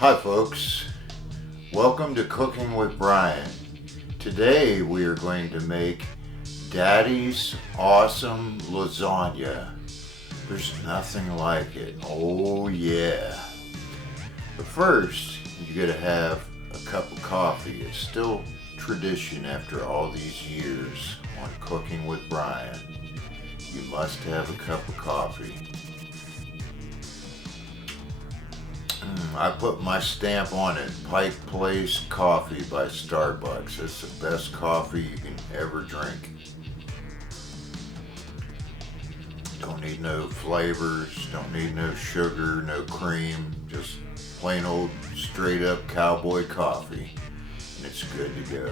Hi folks, welcome to Cooking with Brian. Today we are going to make Daddy's awesome lasagna. There's nothing like it, oh yeah. But first, you gotta have a cup of coffee. It's still tradition after all these years on Cooking with Brian. You must have a cup of coffee. I put my stamp on it. Pike Place Coffee by Starbucks. It's the best coffee you can ever drink. Don't need no flavors, don't need no sugar, no cream. Just plain old straight up cowboy coffee. And it's good to go.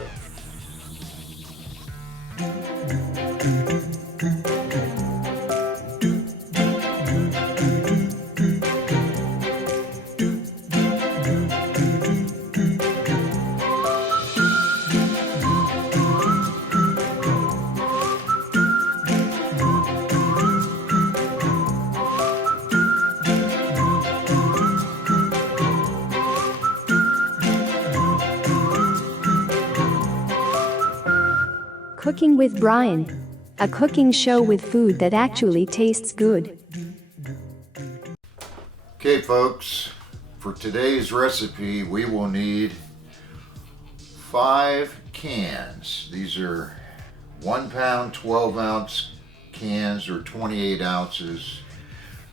Cooking with Brian, a cooking show with food that actually tastes good. Okay folks, for today's recipe we will need 5 cans. These are 1 pound 12-ounce cans or 28 ounces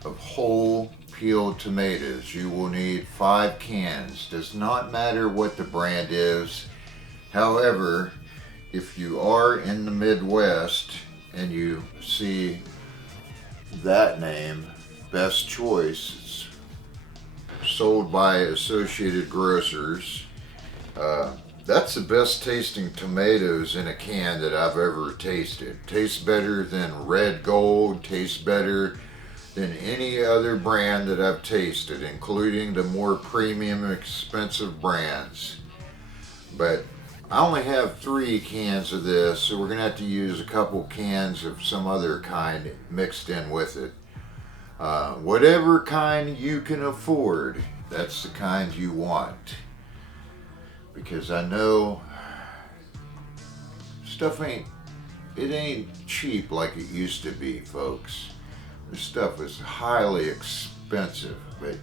of whole peeled tomatoes. You will need 5 cans. Does not matter what the brand is. However, if you are in the Midwest and you see that name, Best Choice, it's sold by Associated Grocers. That's the best tasting tomatoes in a can that I've ever tasted. Tastes better than Red Gold, tastes better than any other brand that I've tasted, including the more premium expensive brands. But I only have 3 cans of this, so we're going to have to use a couple cans of some other kind mixed in with it. Whatever kind you can afford, that's the kind you want. Because I know stuff ain't cheap like it used to be, folks. This stuff is highly expensive, but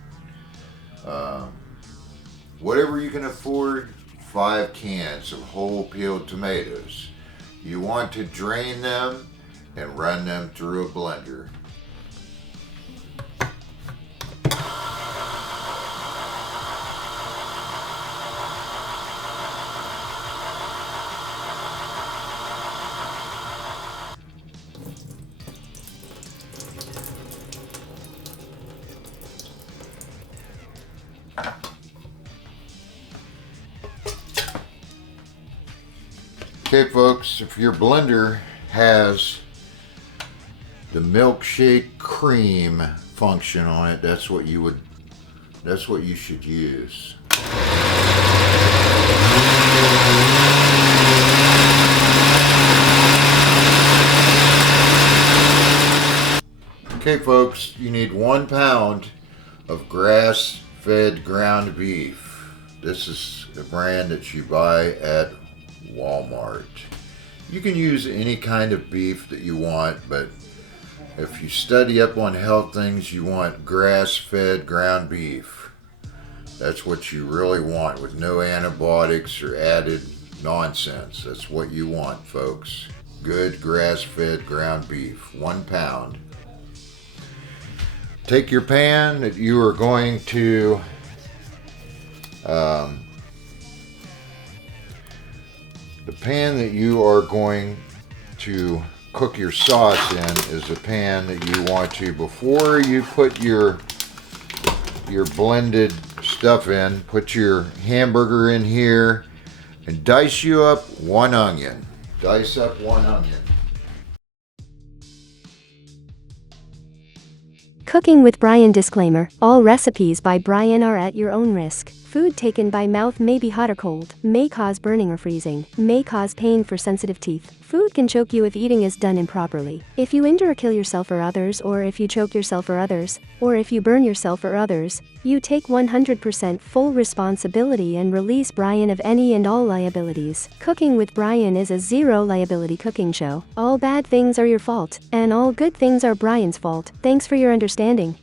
whatever you can afford, 5 cans of whole peeled tomatoes. You want to drain them and run them through a blender. Okay folks, if your blender has the milkshake cream function on it, that's what you should use. Okay folks, you need 1 pound of grass-fed ground beef. This is a brand that you buy at Walmart. You can use any kind of beef that you want, but if you study up on health things, you want grass-fed ground beef. That's what you really want, with no antibiotics or added nonsense. That's what you want, folks. Good grass-fed ground beef, 1 pound. Take your pan that you are going to the pan that you are going to cook your sauce in is a pan that you want to, before you put your blended stuff in, put your hamburger in here and dice you up 1 onion. Dice up 1 onion. Cooking with Brian disclaimer: all recipes by Brian are at your own risk. Food taken by mouth may be hot or cold, may cause burning or freezing, may cause pain for sensitive teeth. Food can choke you if eating is done improperly. If you injure or kill yourself or others, or if you choke yourself or others, or if you burn yourself or others, You take 100% full responsibility and release Brian of any and all liabilities. Cooking with Brian is a zero liability cooking show. All bad things are your fault, and all good things are Brian's fault. Thanks for your understanding.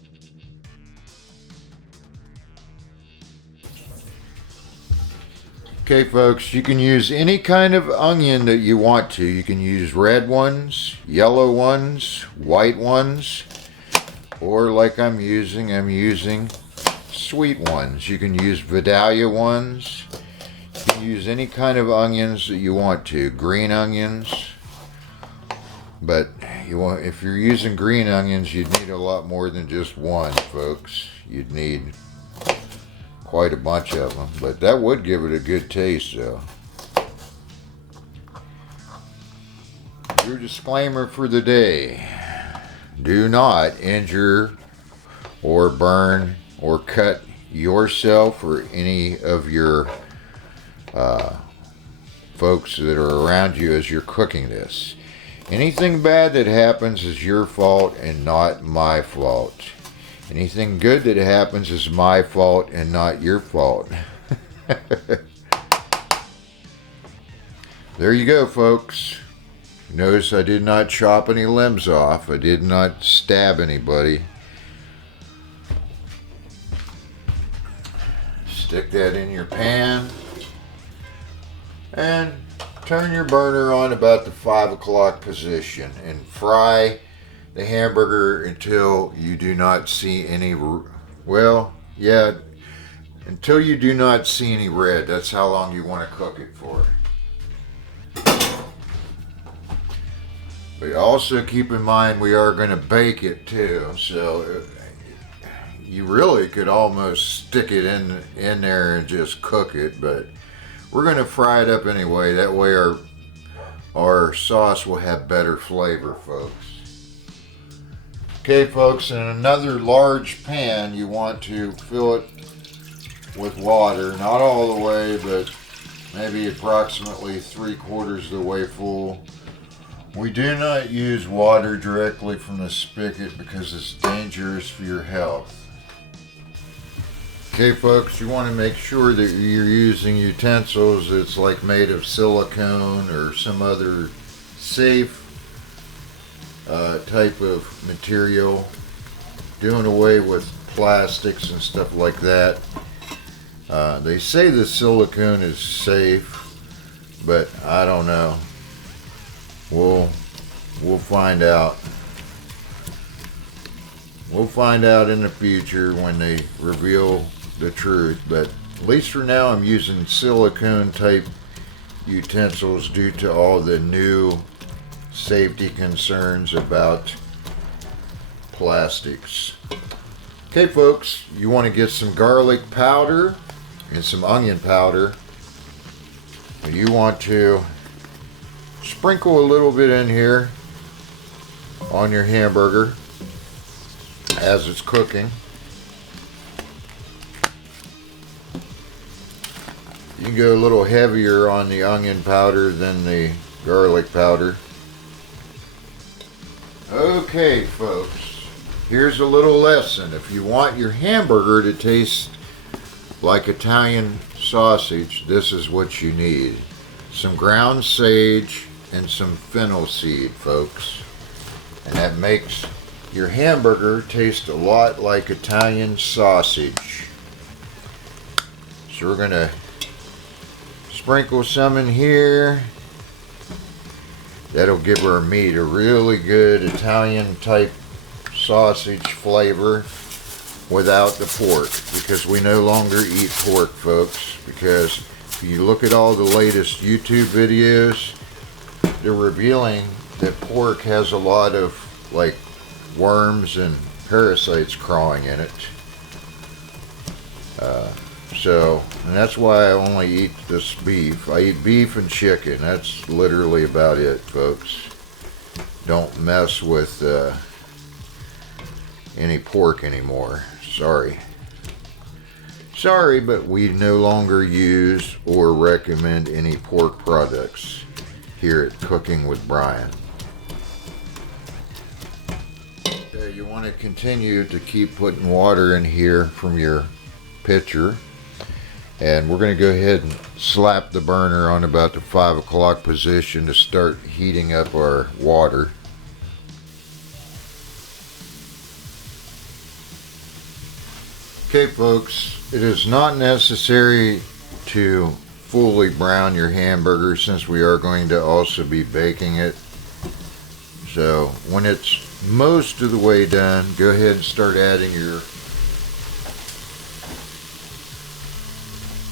Okay folks, you can use any kind of onion that you want to. You can use red ones, yellow ones, white ones, or like I'm using sweet ones. You can use Vidalia ones. You can use any kind of onions that you want to. Green onions. But if you're using green onions, you'd need a lot more than just one, folks. You'd need quite a bunch of them, but that would give it a good taste though. Your disclaimer for the day: do not injure or burn or cut yourself or any of your folks that are around you as you're cooking this. Anything bad that happens is your fault and not my fault. Anything good that happens is my fault and not your fault. There you go, folks. Notice I did not chop any limbs off. I did not stab anybody. Stick that in your pan and turn your burner on about the 5 o'clock position and fry the hamburger until you do not see any, until you do not see any red. That's how long you want to cook it for. But also keep in mind we are going to bake it too, so you really could almost stick it in there and just cook it, but we're going to fry it up anyway. That way our sauce will have better flavor, folks. Okay folks, in another large pan you want to fill it with water, not all the way, but maybe approximately 3/4 of the way full. We do not use water directly from the spigot because it's dangerous for your health. Okay folks, you want to make sure that you're using utensils that's like made of silicone or some other safe type of material, doing away with plastics and stuff like that. They say the silicone is safe, but I don't know. We'll find out. We'll find out in the future when they reveal the truth, but at least for now I'm using silicone type utensils due to all the new safety concerns about plastics. Okay folks, you want to get some garlic powder and some onion powder. You want to sprinkle a little bit in here on your hamburger as it's cooking. You can go a little heavier on the onion powder than the garlic powder. Okay folks, here's a little lesson. If you want your hamburger to taste like Italian sausage, this is what you need. Some ground sage and some fennel seed, folks. And that makes your hamburger taste a lot like Italian sausage. So we're going to sprinkle some in here. That'll give our meat a really good Italian type sausage flavor without the pork, because we no longer eat pork, folks. Because if you look at all the latest YouTube videos, they're revealing that pork has a lot of like worms and parasites crawling in it. And that's why I only eat this beef. I eat beef and chicken. That's literally about it, folks. Don't mess with any pork anymore. Sorry. Sorry, but we no longer use or recommend any pork products here at Cooking with Brian. Okay, you want to continue to keep putting water in here from your pitcher. And we're going to go ahead and slap the burner on about the 5 o'clock position to start heating up our water. Okay folks, it is not necessary to fully brown your hamburger since we are going to also be baking it. So when it's most of the way done, go ahead and start adding your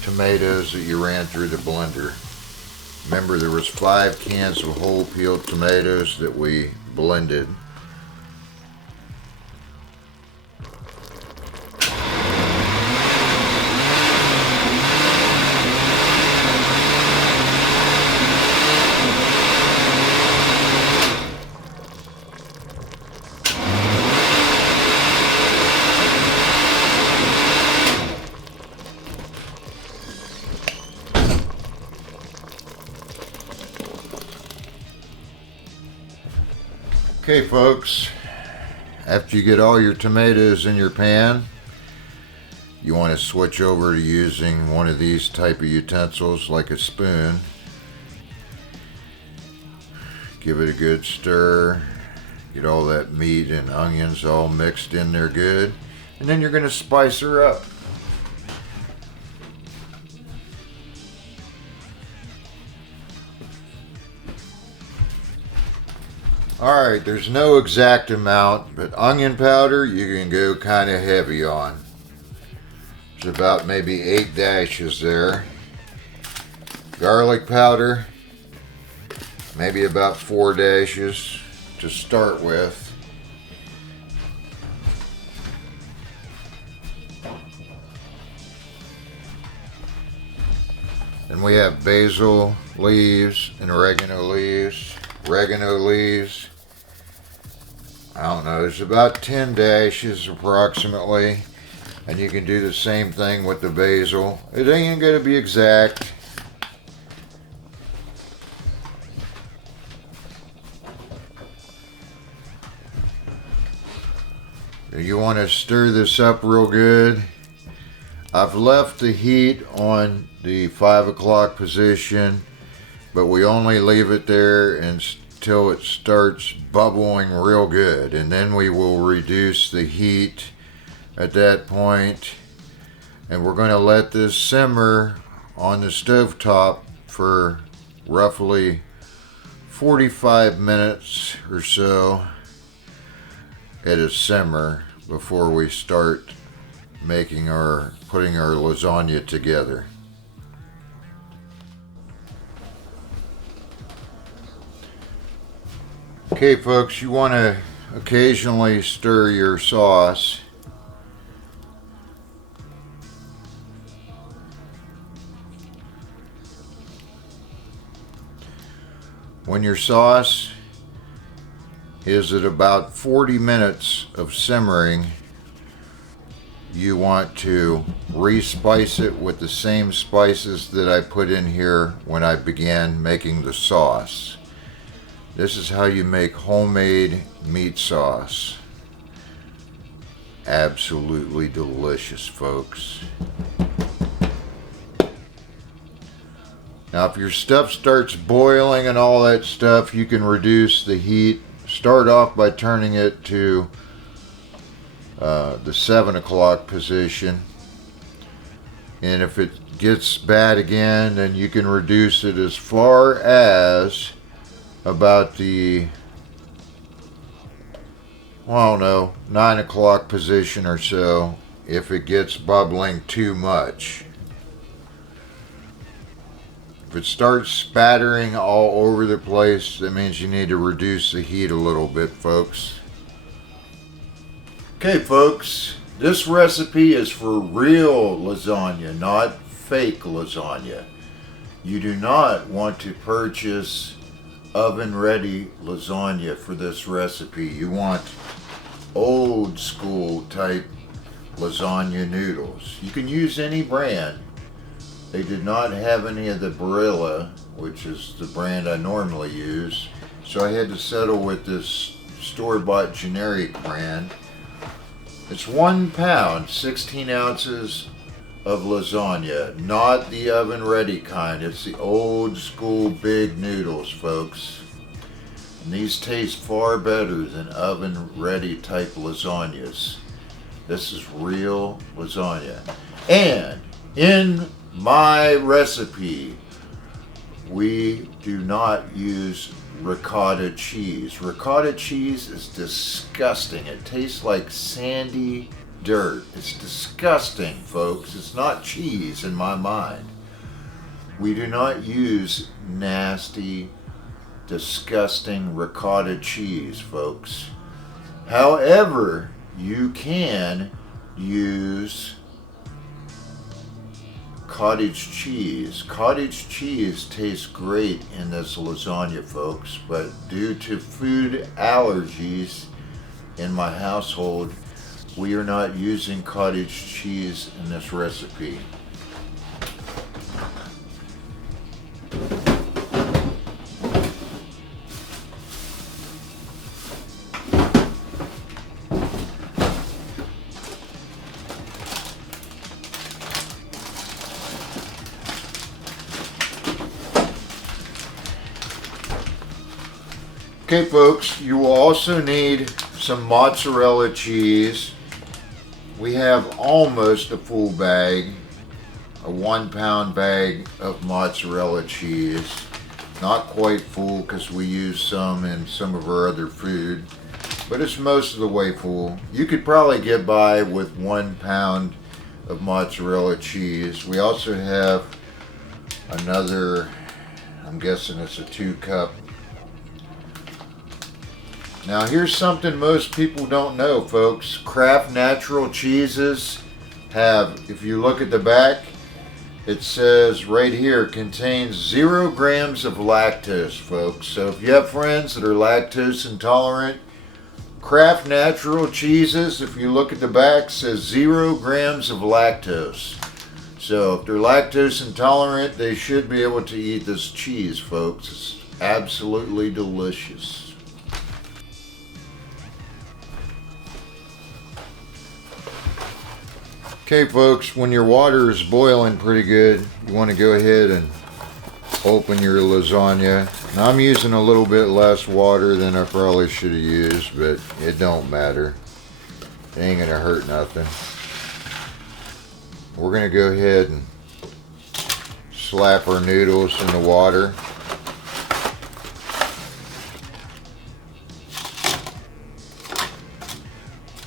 tomatoes that you ran through the blender. Remember, there was 5 cans of whole peeled tomatoes that we blended. Okay folks, after you get all your tomatoes in your pan, you want to switch over to using one of these type of utensils like a spoon. Give it a good stir, get all that meat and onions all mixed in there good, and then you're going to spice her up. Alright, there's no exact amount, but onion powder you can go kind of heavy on. There's about maybe 8 dashes there. Garlic powder, maybe about 4 dashes to start with. Then we have basil leaves and oregano leaves. Oregano leaves, I don't know, there's about 10 dashes approximately, and you can do the same thing with the basil. It ain't going to be exact. You want to stir this up real good. I've left the heat on the 5 o'clock position, but we only leave it there until it starts bubbling real good, and then we will reduce the heat at that point, and we're going to let this simmer on the stovetop for roughly 45 minutes or so at a simmer before we start putting our lasagna together. Okay folks, you want to occasionally stir your sauce. When your sauce is at about 40 minutes of simmering, you want to respice it with the same spices that I put in here when I began making the sauce. This is how you make homemade meat sauce. Absolutely delicious, folks. Now, if your stuff starts boiling and all that stuff, you can reduce the heat. Start off by turning it to the 7 o'clock position. And if it gets bad again, then you can reduce it as far as about the, well, I don't know, 9 o'clock position or so if it gets bubbling too much. If it starts spattering all over the place, that means you need to reduce the heat a little bit, folks. Okay, folks, this recipe is for real lasagna, not fake lasagna. You do not want to purchase oven-ready lasagna for this recipe. You want old school type lasagna noodles. You can use any brand. They did not have any of the Barilla, which is the brand I normally use, so I had to settle with this store-bought generic brand. It's 1 pound, 16 ounces of lasagna, not the oven-ready kind. It's the old school big noodles, folks. And these taste far better than oven-ready type lasagnas. This is real lasagna. And in my recipe, we do not use ricotta cheese. Ricotta cheese is disgusting. It tastes like sandy dirt. It's disgusting, folks. It's not cheese in my mind. We do not use nasty, disgusting ricotta cheese, folks. However, you can use cottage cheese. Cottage cheese tastes great in this lasagna, folks, but due to food allergies in my household, we are not using cottage cheese in this recipe. Okay, folks, you will also need some mozzarella cheese. We have almost a full bag, a 1 pound bag of mozzarella cheese. Not quite full because we use some in some of our other food, but it's most of the way full. You could probably get by with 1 pound of mozzarella cheese. We also have another, I'm guessing it's a 2-cup. Now here's something most people don't know, folks. Kraft natural cheeses have, if you look at the back, it says right here, contains 0 grams of lactose, folks. So if you have friends that are lactose intolerant, Kraft natural cheeses, if you look at the back, says 0 grams of lactose. So if they're lactose intolerant, they should be able to eat this cheese, folks. It's absolutely delicious. Okay, folks, when your water is boiling pretty good, you want to go ahead and open your lasagna. Now I'm using a little bit less water than I probably should have used, but it don't matter. It ain't gonna hurt nothing. We're gonna go ahead and slap our noodles in the water.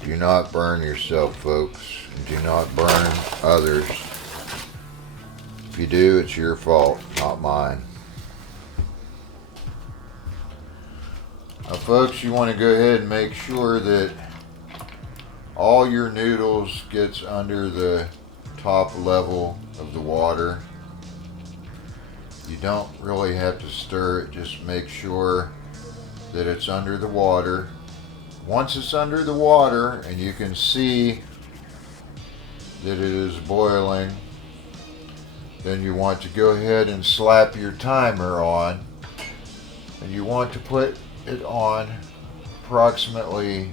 Do not burn yourself, folks. Do not burn others. If you do, it's your fault, not mine. Now, folks, you want to go ahead and make sure that all your noodles gets under the top level of the water. You don't really have to stir it, just make sure that it's under the water. Once it's under the water and you can see that it is boiling, then you want to go ahead and slap your timer on, and you want to put it on approximately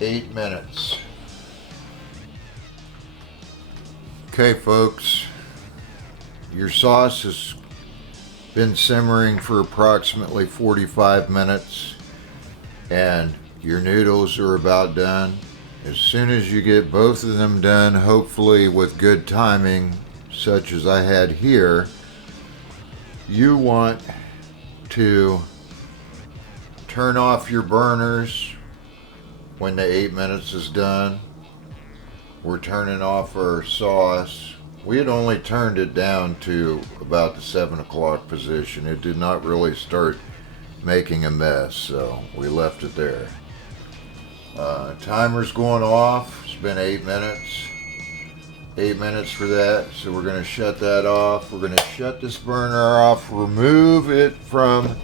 8 minutes. Okay, folks, your sauce has been simmering for approximately 45 minutes and your noodles are about done. As soon as you get both of them done, hopefully with good timing, such as I had here, you want to turn off your burners when the 8 minutes is done. We're turning off our sauce. We had only turned it down to about the 7 o'clock position. It did not really start making a mess, so we left it there. Timer's going off. It's been 8 minutes. 8 minutes for that, so we're going to shut that off. We're going to shut this burner off, remove it from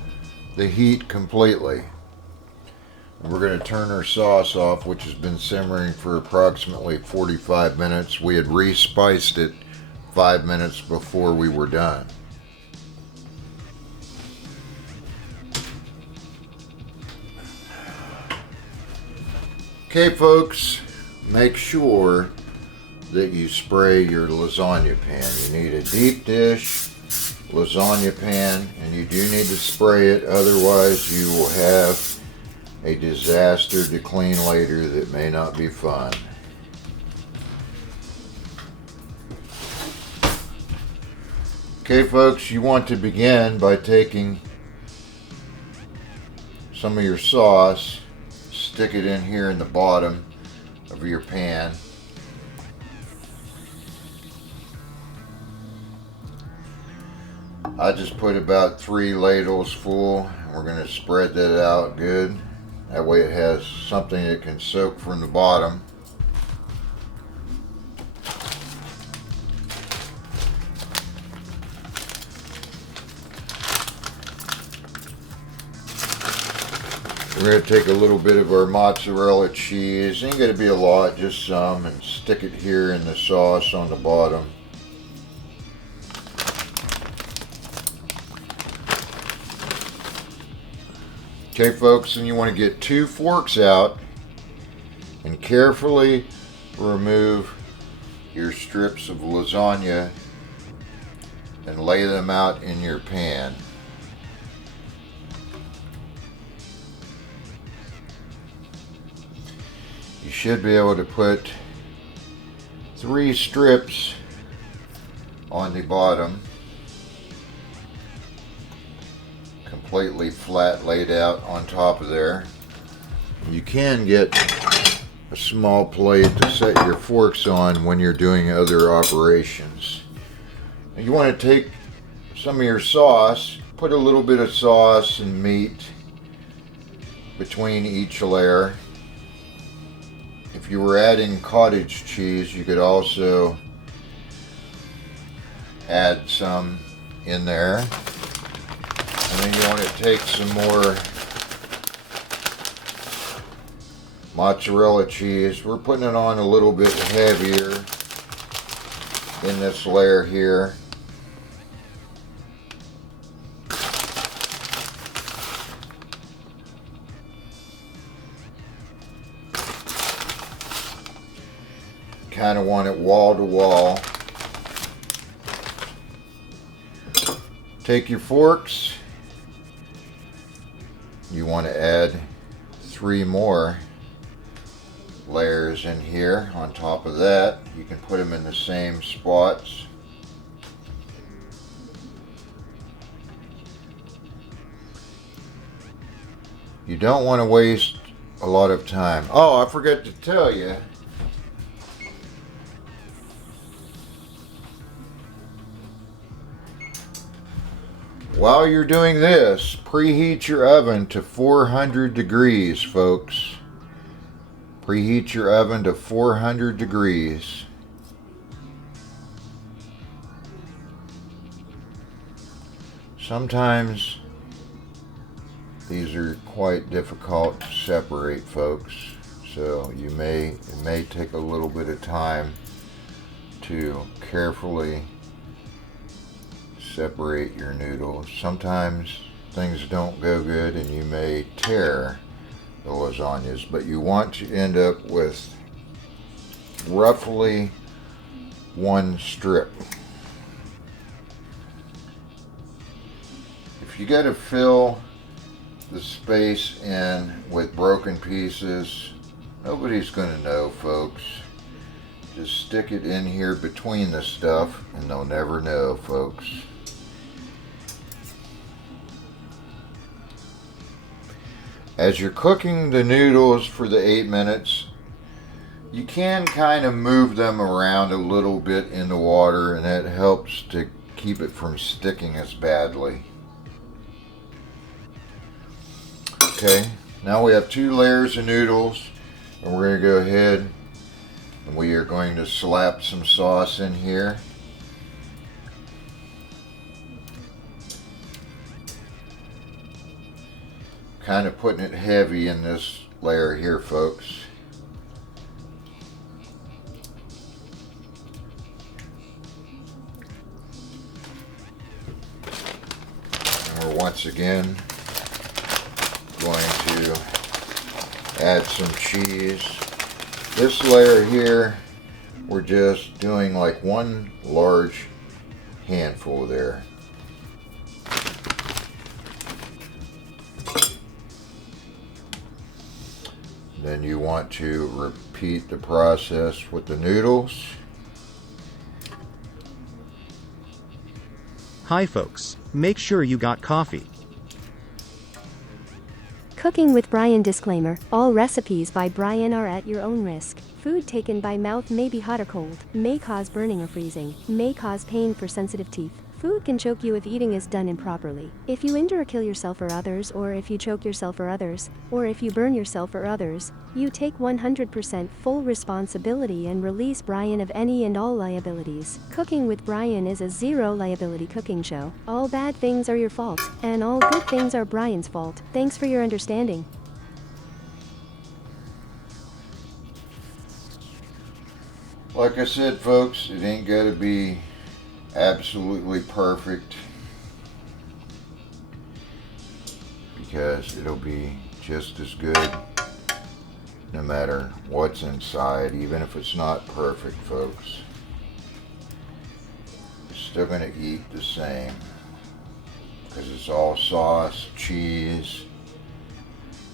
the heat completely. And we're going to turn our sauce off, which has been simmering for approximately 45 minutes. We had re-spiced it 5 minutes before we were done. Okay folks, make sure that you spray your lasagna pan. You need a deep dish lasagna pan, and you do need to spray it, otherwise you will have a disaster to clean later that may not be fun. Okay folks, you want to begin by taking some of your sauce, stick it in here in the bottom of your pan. I just put about 3 ladles full. We're going to spread that out good. That way it has something that can soak from the bottom. We're going to take a little bit of our mozzarella cheese. Ain't going to be a lot, just some, and stick it here in the sauce on the bottom. Okay folks, and you want to get 2 forks out and carefully remove your strips of lasagna and lay them out in your pan. You should be able to put 3 strips on the bottom, completely flat laid out on top of there. You can get a small plate to set your forks on when you're doing other operations. You want to take some of your sauce, put a little bit of sauce and meat between each layer. If you were adding cottage cheese, you could also add some in there. And then you want to take some more mozzarella cheese. We're putting it on a little bit heavier in this layer here. Kind of want it wall to wall. Take your forks. You want to add 3 more layers in here on top of that. You can put them in the same spots. You don't want to waste a lot of time. Oh, I forgot to tell you. While you're doing this, preheat your oven to 400 degrees, folks. Preheat your oven to 400 degrees. Sometimes these are quite difficult to separate, folks. So it may take a little bit of time to carefully separate your noodles. Sometimes things don't go good and you may tear the lasagnas, but you want to end up with roughly 1 strip. If you got to fill the space in with broken pieces, nobody's going to know, folks. Just stick it in here between the stuff and they'll never know, folks. As you're cooking the noodles for the 8 minutes, you can kind of move them around a little bit in the water, and that helps to keep it from sticking as badly. Okay, now we have 2 layers of noodles, and we're going to go ahead and we are going to slap some sauce in here. Kind of putting it heavy in this layer here, folks. And we're once again going to add some cheese. This layer here, we're just doing like one large handful there. Then you want to repeat the process with the noodles. Hi folks, make sure you got coffee. Cooking with Brian disclaimer. All recipes by Brian are at your own risk. Food taken by mouth may be hot or cold, may cause burning or freezing, may cause pain for sensitive teeth. Food can choke you if eating is done improperly. If you injure or kill yourself or others, or if you choke yourself or others, or if you burn yourself or others, you take 100% full responsibility and release Brian of any and all liabilities. Cooking with Brian is a zero liability cooking show. All bad things are your fault, and all good things are Brian's fault. Thanks for your understanding. Like I said, folks, it ain't got to be absolutely perfect, because it'll be just as good no matter what's inside, even if it's not perfect, folks. You're still going to eat the same, because it's all sauce, cheese,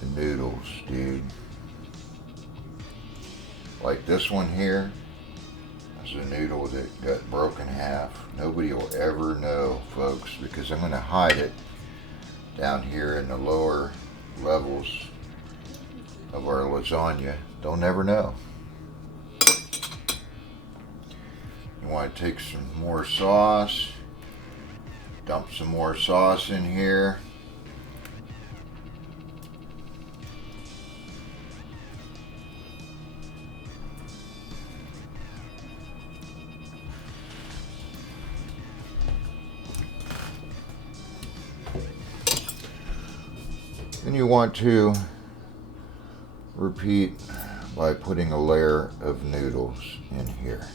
and noodles, dude. Like this one here, a noodle that got broken in half. Nobody will ever know, folks, because I'm going to hide it down here in the lower levels of our lasagna. They'll never know. You want to take some more sauce, dump some more sauce in here. And you want to repeat by putting a layer of noodles in here.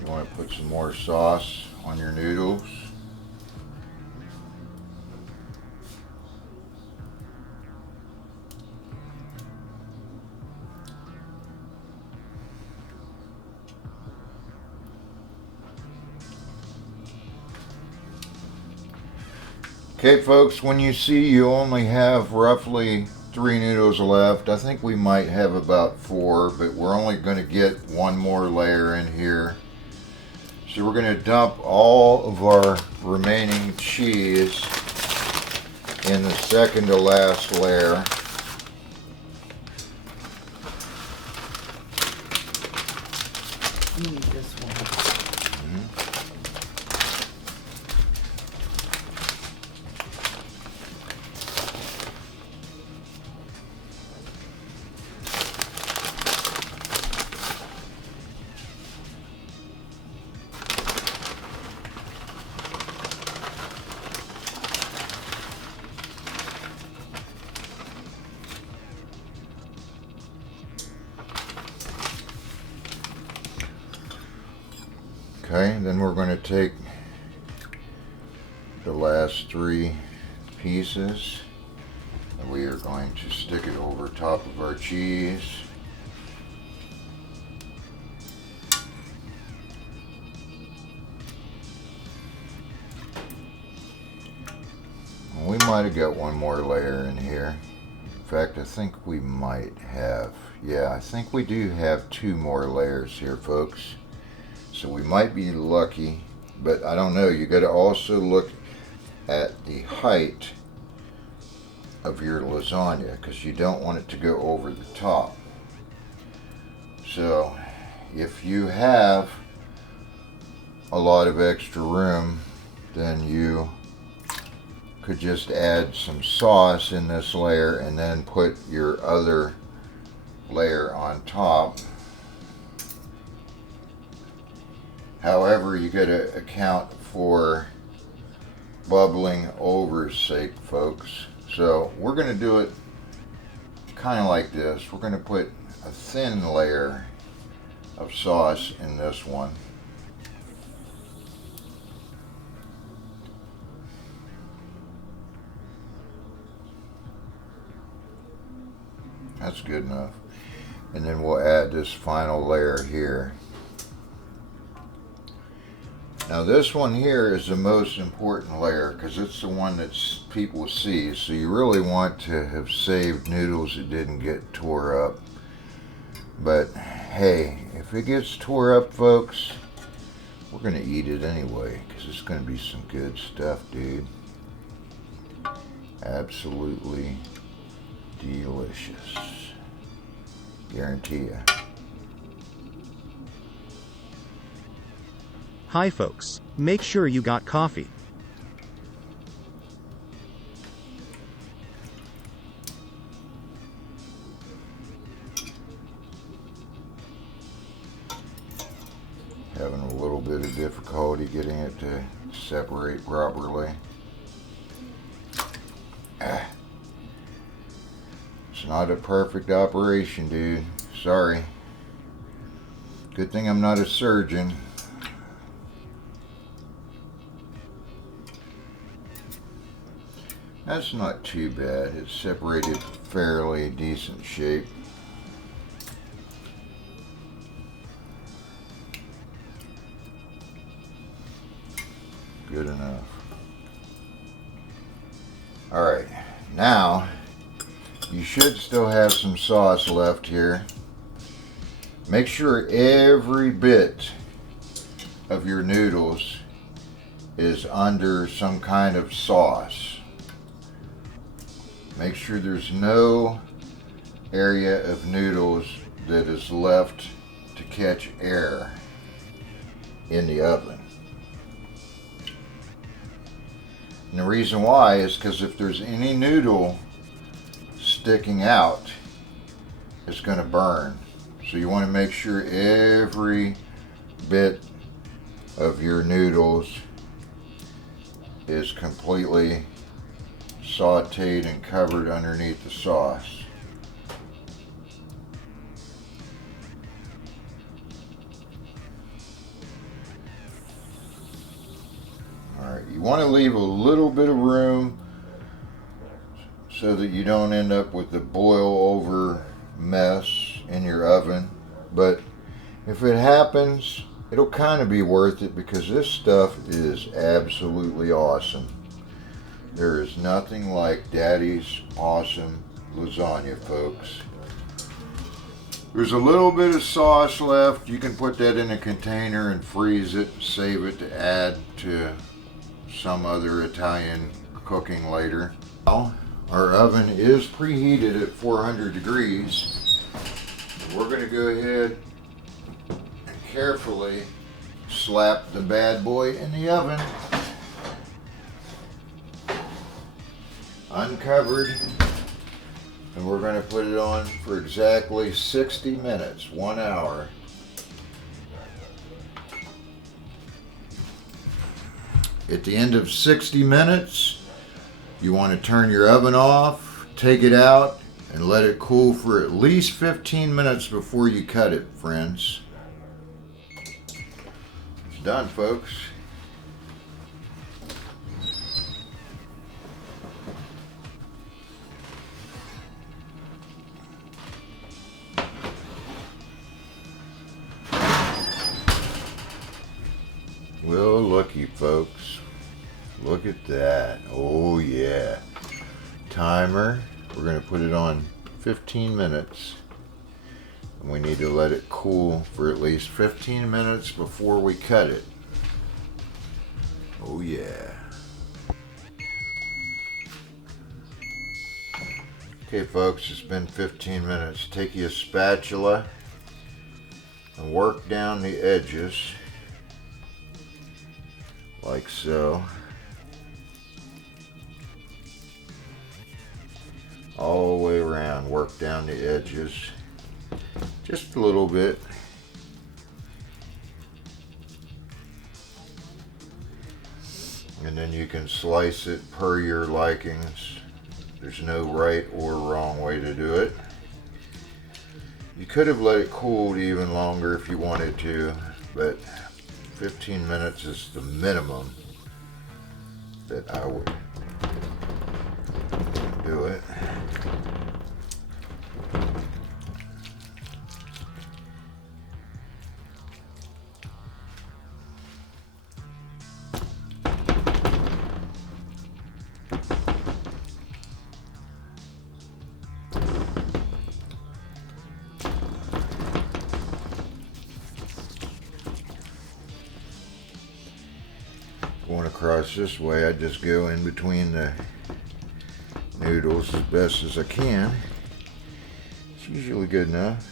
You want to put some more sauce on your noodles. Okay, folks, when you see you only have roughly 3 noodles left, I think we might have about 4, but we're only going to get one more layer in here. So we're going to dump all of our remaining cheese in the second to last layer. You need this one. Okay, then we're going to take the last 3 pieces and we are going to stick it over top of our cheese. We might have got one more layer in here. In fact, I think we might have. Yeah, I think we do have 2 more layers here, folks. So we might be lucky, but I don't know. You got to also look at the height of your lasagna, because you don't want it to go over the top. So if you have a lot of extra room, then you could just add some sauce in this layer and then put your other layer on top. However, you got to account for bubbling over's sake, folks. So we're going to do it kind of like this. We're going to put a thin layer of sauce in this one. That's good enough. And then we'll add this final layer here. Now this one here is the most important layer because it's the one that people see. So you really want to have saved noodles that didn't get tore up. But hey, if it gets tore up, folks, we're going to eat it anyway because it's going to be some good stuff, dude. Absolutely delicious. Guarantee ya. Hi folks, make sure you got coffee. Having a little bit of difficulty getting it to separate properly. It's not a perfect operation, dude. Sorry. Good thing I'm not a surgeon. That's not too bad. It's separated fairly decent shape. Good enough. Alright, now you should still have some sauce left here. Make sure every bit of your noodles is under some kind of sauce. Make sure there's no area of noodles that is left to catch air in the oven. And the reason why is because if there's any noodle sticking out, it's going to burn. So you want to make sure every bit of your noodles is completely sauteed and covered underneath the sauce. Alright, you want to leave a little bit of room so that you don't end up with the boil over mess in your oven. But if it happens, it'll kind of be worth it because this stuff is absolutely awesome. There is nothing like Daddy's awesome lasagna, folks. There's a little bit of sauce left. You can put that in a container and freeze it, save it to add to some other Italian cooking later. Now, our oven is preheated at 400 degrees. We're going to go ahead and carefully slap the bad boy in the oven. Uncovered, and we're going to put it on for exactly 60 minutes, 1 hour. At the end of 60 minutes, you want to turn your oven off, take it out, and let it cool for at least 15 minutes before you cut it, friends. It's done, folks. Well, looky, folks. Look at that. Oh, yeah. Timer. We're going to put it on 15 minutes. And we need to let it cool for at least 15 minutes before we cut it. Oh, yeah. Okay, folks, it's been 15 minutes. Take you a spatula and work down the edges like so. All the way around, work down the edges just a little bit. And then you can slice it per your likings. There's no right or wrong way to do it. You could have let it cool even longer if you wanted to, but 15 minutes is the minimum that I would do it. Going across this way, I just go in between the noodles as best as I can. It's usually good enough.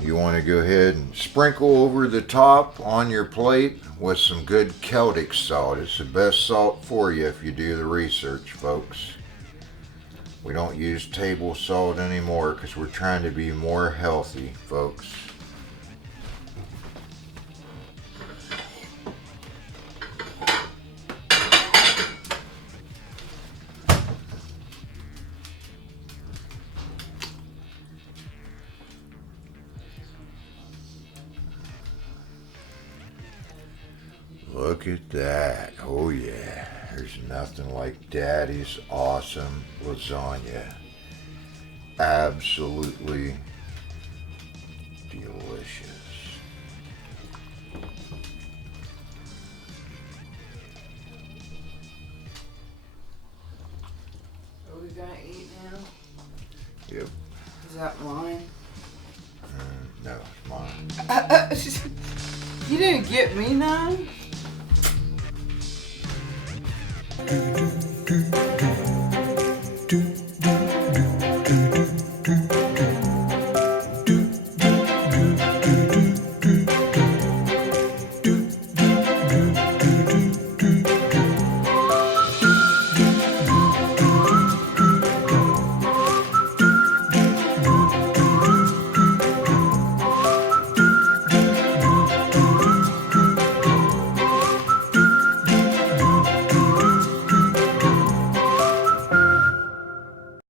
You want to go ahead and sprinkle over the top on your plate with some good Celtic salt. It's the best salt for you if you do the research, folks. We don't use table salt anymore because we're trying to be more healthy, folks. Look at that. Oh yeah. There's nothing like Daddy's awesome lasagna. Absolutely delicious. Are we gonna eat now? Yep. Is that mine? No, it's mine. You didn't get me none?